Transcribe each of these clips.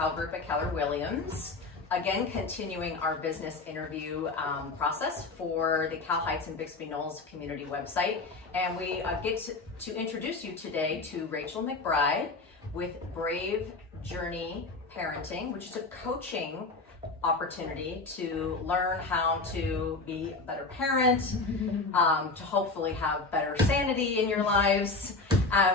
Cal Group at Keller Williams. Again, continuing our business interview process for the Cal Heights and Bixby Knolls community website. And we get to introduce you today to Rachel McBride with Brave Journey Parenting, which is a coaching opportunity to learn how to be a better parent, to hopefully have better sanity in your lives.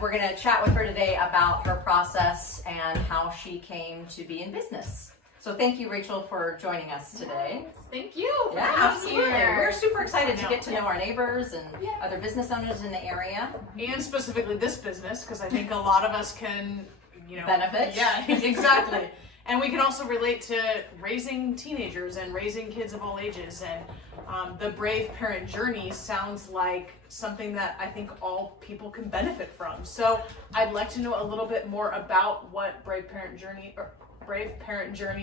We're going to chat with her today about her process and how she came to be in business. So thank you, Rachel, for joining us today. Yes, thank you. Yeah, absolutely. We're super excited to get to know our neighbors and other business owners in the area. And specifically this business, because I think a lot of us can, benefit. Yeah, exactly. And we can also relate to raising teenagers and raising kids of all ages. And the Brave Parent Journey sounds like something that I think all people can benefit from. So I'd like to know a little bit more about what Brave Parent Journey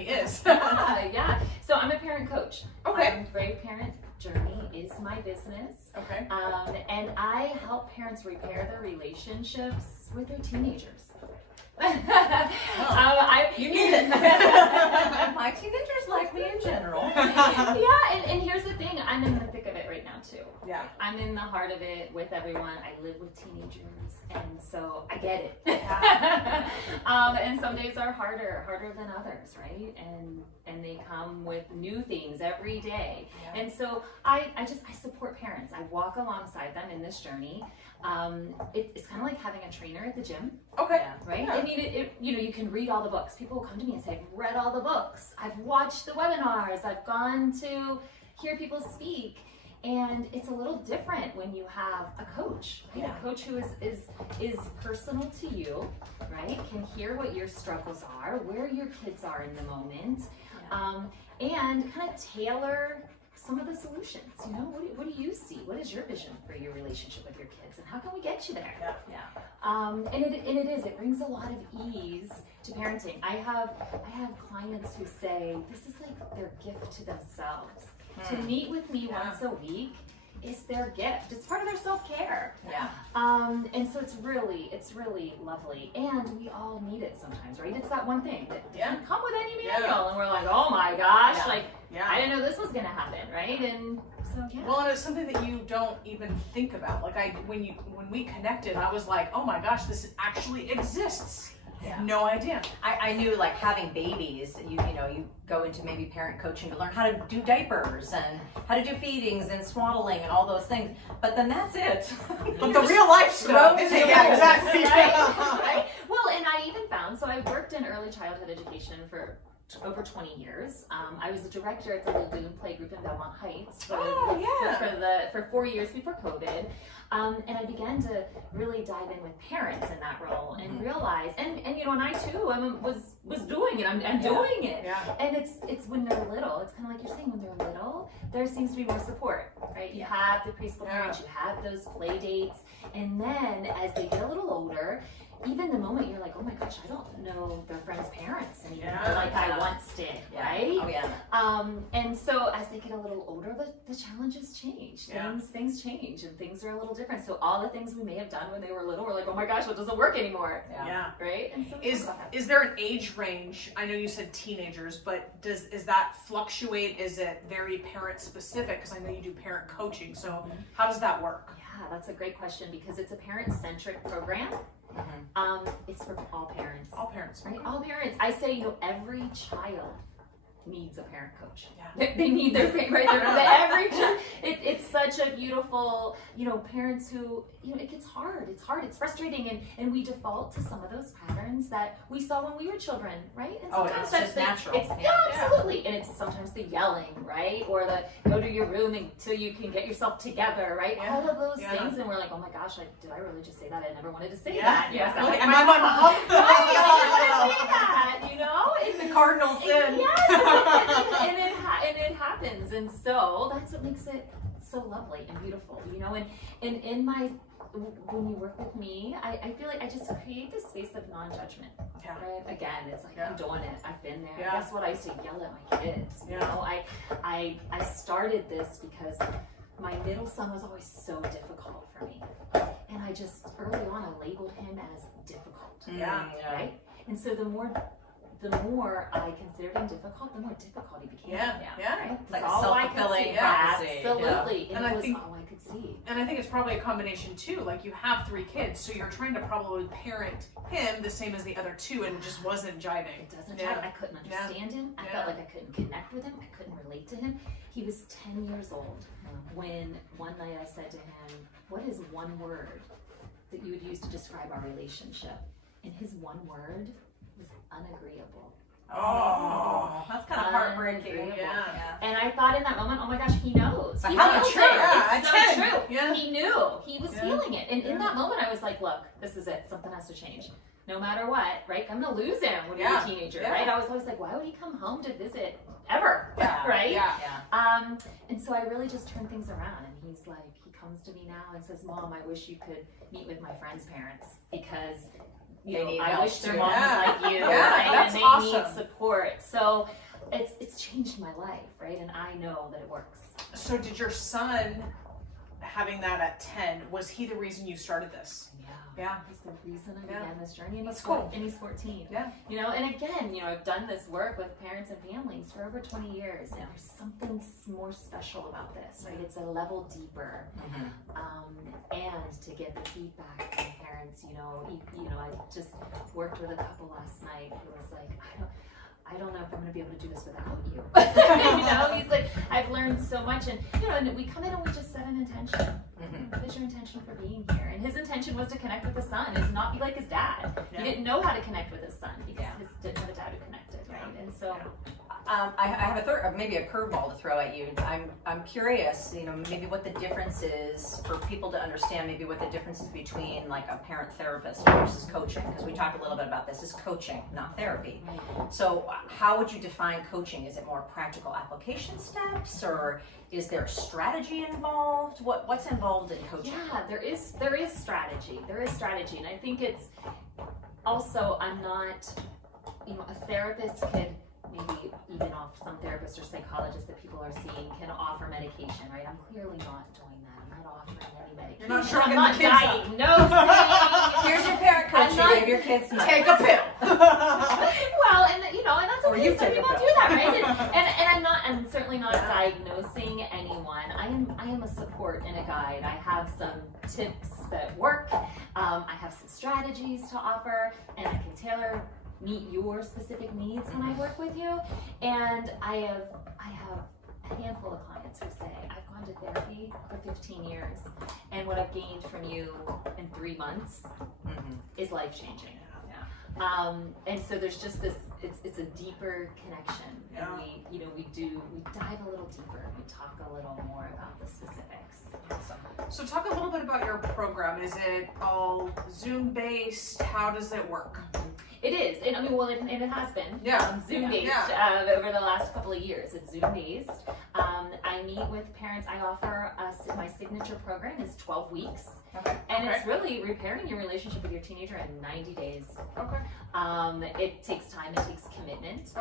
is. Yeah. So I'm a parent coach. Okay. Brave Parent Journey is my business. Okay. And I help parents repair their relationships with their teenagers. You need it. My teenagers like me in general. And here's the thing, I'm in the thick of it right now too. Yeah. I'm in the heart of it with everyone. I live with teenagers, and so I get it. Yeah. And some days are harder than others, right? And they come with new things every day. Yeah. And so I support parents. I walk alongside them in this journey. It's kind of like having a trainer at the gym. Okay. Right? Yeah. I mean, you can read all the books. People will come to me and say, I've read all the books. I've watched the webinars. I've gone to hear people speak. And it's a little different when you have a coach, right? Yeah. A coach who is personal to you, right? Can hear what your struggles are, where your kids are in the moment, and kind of tailor some of the solutions. What do you see? What is your vision for your relationship with your kids, and how can we get you there? Yeah. It brings a lot of ease to parenting. I have clients who say this is like their gift to themselves. To meet with me once a week is their gift. It's part of their self-care. Yeah. And so it's really lovely. And we all need it sometimes, right? It's that one thing that doesn't come with any manual. And we're like, oh my gosh, I didn't know this was gonna happen, right? And so Well, and it's something that you don't even think about. Like when we connected, I was like, oh my gosh, this actually exists. Yeah. No idea. I knew, like, having babies, you go into maybe parent coaching to learn how to do diapers and how to do feedings and swaddling and all those things. But then that's it. But the real life stuff. Yeah, exactly. right? Well, and I even found, so I worked in early childhood education for over 20 years. I was the director at the Lagoon Playgroup in Belmont Heights for 4 years before COVID. And I began to really dive in with parents in that role and realize, and I too was doing it. I'm doing it. Yeah. And it's when they're little. It's kind of like you're saying, when they're little, there seems to be more support, right? You have the preschool parents, you have those play dates, and then as they get a little older, even the moment you're like, oh my gosh, I don't know their friends' parents anymore like I once did, right? Oh yeah. And so as they get a little older, the challenges change. Yeah. Things change and things are a little different. So all the things we may have done when they were little, we're like, oh my gosh, what doesn't work anymore? Yeah. Right? And so is there an age range? I know you said teenagers, but does that fluctuate? Is it very parent specific? Because I know you do parent coaching. So how does that work? Yeah, that's a great question because it's a parent-centric program. It's for all parents. All parents. Right? All parents. I say, every child needs a parent coach. Yeah. They need their every child. It's such a beautiful, parents who, it gets hard. It's hard. It's frustrating, and we default to some of those patterns that we saw when we were children, right? And sometimes it's just natural. Absolutely. And it's sometimes the yelling, right? Or the go to your room until you can get yourself together, right? Yeah. All of those things, and we're like, oh my gosh, did I really just say that? I never wanted to say that. that. Yeah. Am I my mom? Right. I say that, The cardinal sin. Yes, and it happens, and so that's what makes it so lovely and beautiful, And in my, when you work with me, I feel like I just create this space of non-judgment. Yeah. Right? Again, it's like I'm doing it. I've been there. Yeah. Guess what? I used to yell at my kids. I started this because my middle son was always so difficult for me, and I just early on I labeled him as difficult. Yeah. Right? And so the more the more I considered him difficult, the more difficult he became. Yeah. Right? It's like That's a all I could self-fulfilling see. prophecy. Absolutely. And And I it was think- all I could see. And I think it's probably a combination too. Like you have 3 kids, so you're trying to probably parent him the same as the other 2, and it just wasn't jiving. It doesn't Yeah. jive. I couldn't understand him. I Yeah. felt like I couldn't connect with him. I couldn't relate to him. He was 10 years old when one night I said to him, "What is one word that you would use to describe our relationship?" And his one word was unagreeable. Oh, that's kind of heartbreaking. Unagreeable. Yeah. And I thought in that moment, oh my gosh, he knows. But He how knows true. it. Yeah, It's I so can. true. Yeah. He knew. He was Yeah. feeling it. And in Yeah. that moment, I was like, look, this is it. Something has to change. No matter what, right? I'm going to lose him when Yeah. he's a teenager, Yeah. right? I was always like, why would he come home to visit ever? Yeah. Right? Yeah. And so I really just turned things around. And he's like, he comes to me now and says, Mom, I wish you could meet with my friend's parents because They need I help wish their too. moms Yeah. like you, Yeah, right? that's And they awesome. need support. So it's changed my life, right? And I know that it works. So did your son, having that at 10, was he the reason you started this? Yeah. He's the reason I Yeah. began this journey, and That's he's cool. And he's 14. Yeah. You know, and again, I've done this work with parents and families for over 20 years, and there's something more special about this, right? It's a level deeper, and to get the feedback from parents, I just worked with a couple last night who was like, I don't know if I'm going to be able to do this without you. He's like, I've learned so much, and and we come in and we just set an intention. What is your intention for being here? And his intention was to connect with his son, is not be like his dad. Yeah. He didn't know how to connect with his son because he didn't have a dad who connected, right? And so, I have maybe a curveball to throw at you. I'm curious, maybe what the difference is for people to understand. Maybe what the difference is between like a parent therapist versus coaching, because we talked a little bit about this. Is coaching, not therapy. So, how would you define coaching? Is it more practical application steps, or is there a strategy involved? What's involved in coaching? yeah, there is strategy. There is strategy, and I think it's also I'm not, a therapist could. Maybe even off some therapists or psychologists that people are seeing can offer medication, right? I'm clearly not doing that. I'm not offering any medication. You're not shrugging I'm not the kids up. diagnosing. Here's your parent coach. You give your kids money. Take a pill. Well, and that's Or okay. you Some take a people pill. do that, right? And I'm certainly not diagnosing anyone. I am a support and a guide. I have some tips that work. I have some strategies to offer, and I can meet your specific needs when I work with you. And I have a handful of clients who say, I've gone to therapy for 15 years, and what I've gained from you in 3 months is life-changing. And so there's just this, it's a deeper connection. Yeah. And we dive a little deeper. We talk a little more about the specifics. So talk a little bit about your program. Is it all Zoom-based? How does it work? It is, and it has been Zoom-based over the last couple of years. It's Zoom-based. I meet with parents. I offer my signature program is 12 weeks. And it's really repairing your relationship with your teenager in 90 days. It takes time, it takes commitment.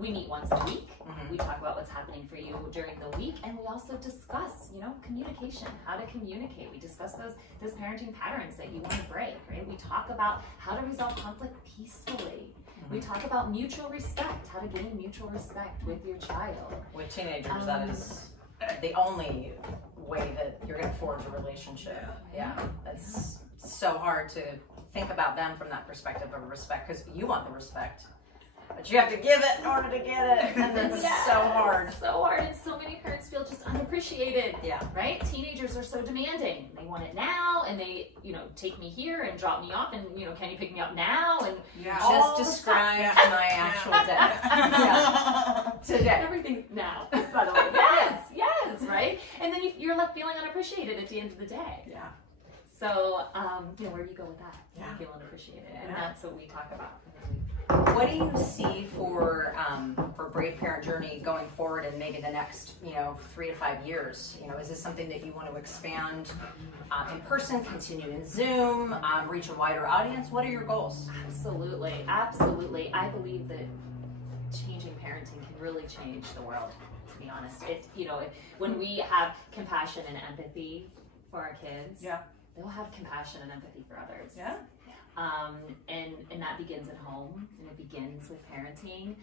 We meet once a week. We talk about what's happening for you during the week, and we also discuss, communication, how to communicate. We discuss those parenting patterns that you want to break, right? We talk about how to resolve conflict peacefully. We talk about mutual respect, how to gain mutual respect with your child. With teenagers, that is the only way that you're going to forge a relationship. Yeah, it's so hard to think about them from that perspective of respect, because you want the respect, but you have to give it in order to get it, and it's so hard. So hard, and so many parents feel just unappreciated. Yeah. Right? Teenagers are so demanding. They want it now, and they, take me here and drop me off, and can you pick me up now? And Just describe my actual day. Today. Everything now, by the way. Yes, right? And then you're left feeling unappreciated at the end of the day. Yeah. So, where do you go with that? Yeah. You feel unappreciated, and that's what we talk about. What do you see for Brave Parent Journey going forward in maybe the next 3 to 5 years? Is this something that you want to expand in person, continue in Zoom, reach a wider audience? What are your goals? Absolutely. I believe that changing parenting can really change the world. To be honest, when we have compassion and empathy for our kids, they'll have compassion and empathy for others. And that begins at home, and it begins with parenting.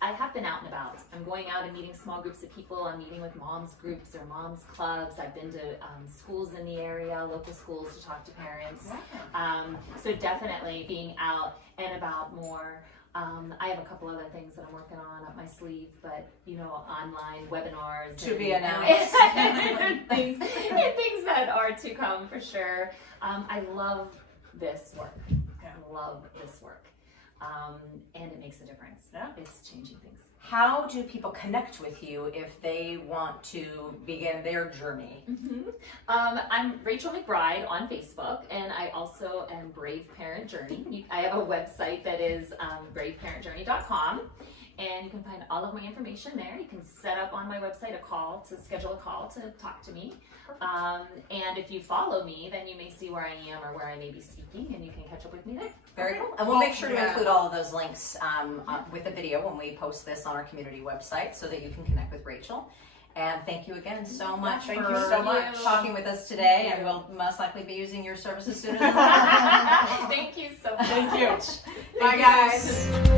I have been out and about. I'm going out and meeting small groups of people. I'm meeting with moms groups or moms clubs. I've been to schools in the area, local schools, to talk to parents. So definitely being out and about more. I have a couple other things that I'm working on up my sleeve, but online webinars to be announced. things that are to come for sure. I love this work. I love this work. And it makes a difference. It's changing things. How do people connect with you if they want to begin their journey? I'm Rachel McBride on Facebook, and I also am Brave Parent Journey. I have a website that is braveparentjourney.com, and you can find all of my information there. You can set up on my website schedule a call to talk to me. And if you follow me, then you may see where I am or where I may be speaking, and you can catch up with me there. Very cool. And we'll make sure to include all of those links with the video when we post this on our community website so that you can connect with Rachel. And thank you again so much for talking with us today. And we'll most likely be using your services soon as well. Thank you so much. Thank you. Bye, guys.